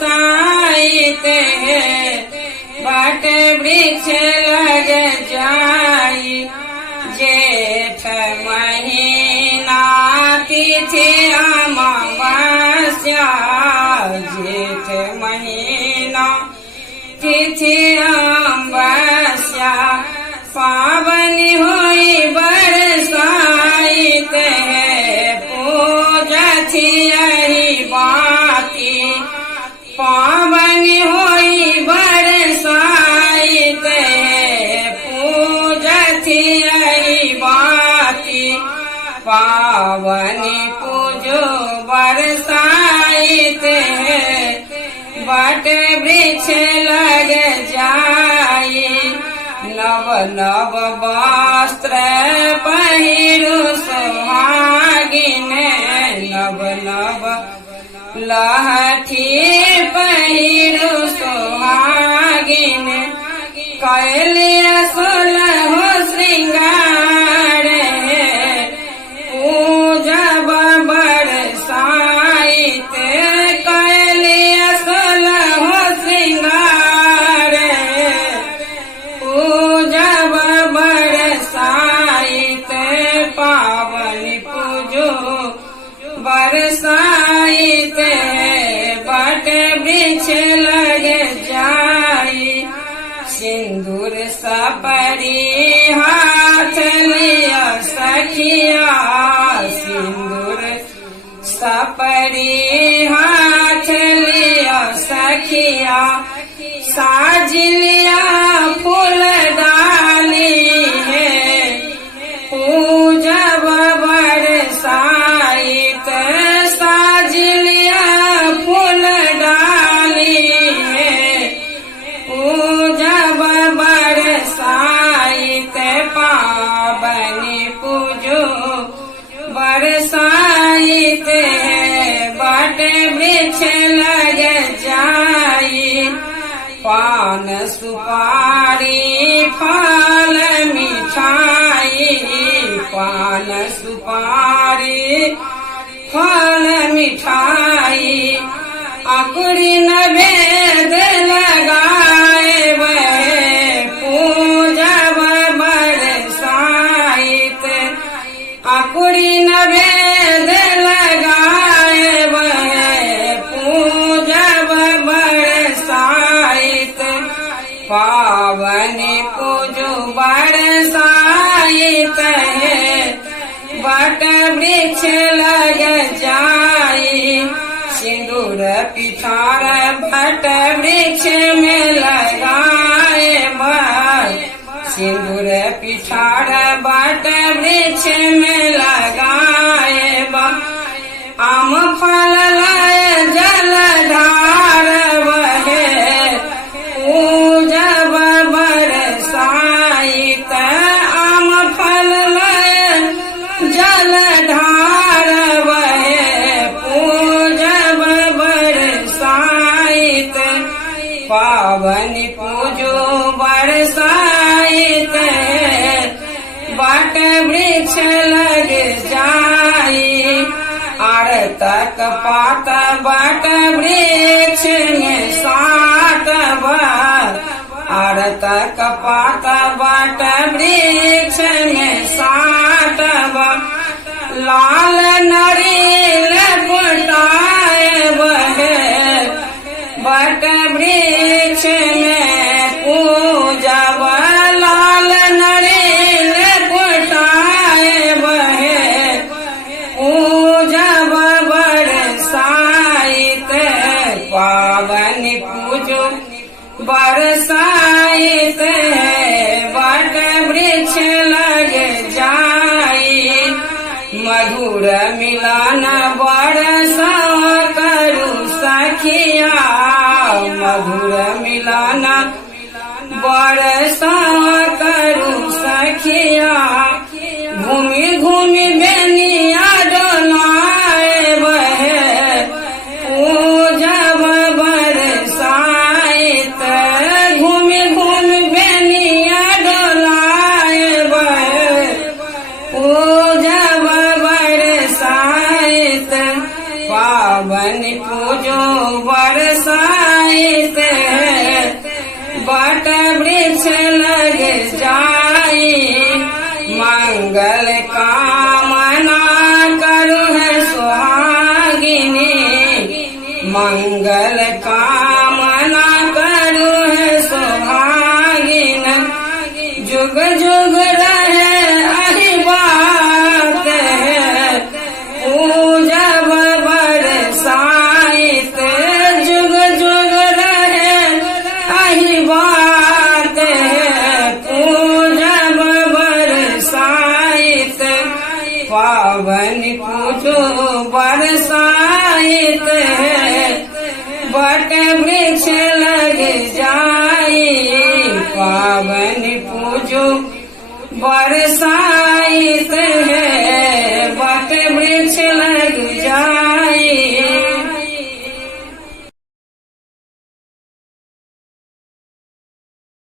बरसाइत है, बट वृक्ष लग जाई। जेठ महीना तिथि अमावस्या, जेठ महीना तिथि अमावस्या, पावनी हुई बरसाइत है, पूजा यही बाती। पावनी हुई बरसाइत है, पूजा यही बाती। पावनी पूजो बरसाइत है, बट वृक्ष लग जाई। नव नव वस्त्र पहिरु सुहागिन, नव नव लहठी पहिरु सुहागिन। कैलिया सोलहो श्रृंगार है, पूजब बरसाइत। कैलिया सोलहो श्रृंगार है, पूजब बरसाइत। पावनी पूजो बरसाइत है, बट वृक्ष लग जाई। सिंदूर सपरी हाथ लिया सखिया, सिंदूर सपरी हाथ लिया सखिया। साज लिया फूल डाली है, पूजब बरसाइत। साज लिया फूल डाली है, पूजब बरसाइत। पावनी पूजो बरसाइत है, बट वृक्ष लग जाई। पान सुपारी फल मिठाई, पान सुपारी फल मिठाई। अकुरी नवेद लगाए वह, पूजब बरसाइत। अकुरी नवेद लगाए वह, पूजब बरसाइत। पावनी पूजो बरसाइत है, बट वृक्ष लग जाई। सिंदूर पिठार बट वृक्ष में लगाए बर, सिंदूर पिठार बट वृक्ष में लगाए बर। आम फल लाए जलधार बहे, पूजब बरसाइत। आम फल लाए जलधार बहे, पूजब बरसाइत। पावनी पूजो बरसाइत है, बट वृक्ष लग जाई। आड़ तक पात बट वृक्ष में सात बार, आड़ तक पात बट वृक्ष में सात बार। लाल नारियल फुटाए बहे, बट वृक्ष में पूजब। लाल नारियल फुटाए बहे, पूजब बरसाइत। पावनी पूजो बरसाइत है, बट वृक्ष लग जाई। मधुर मिलन बरसा करू सखिया, मधुर मिलन बरसा करू सखिया। घूमी घूमी बेनिया डोलाए बहे, पूजब बरसाइत। घूमी घूमी बेनिया डोलाए बहे, पूजब बरसाइत। पावन पूजो बरसाइत है, बट वृक्ष लग जाई, मंगल कामना करू है सुहागिनी, मंगल कामना करू है सुहागिन, जुग जुग रहे अहि बात है, पूजब बरसाइत, जुग जुग रहे अहि बात है, पूजब बरसाइत, पावन पूजो बरसाइत है, बट वृक्ष लग जाई, पावन पूजो बरसाइत है, बट वृक्ष लग जाई।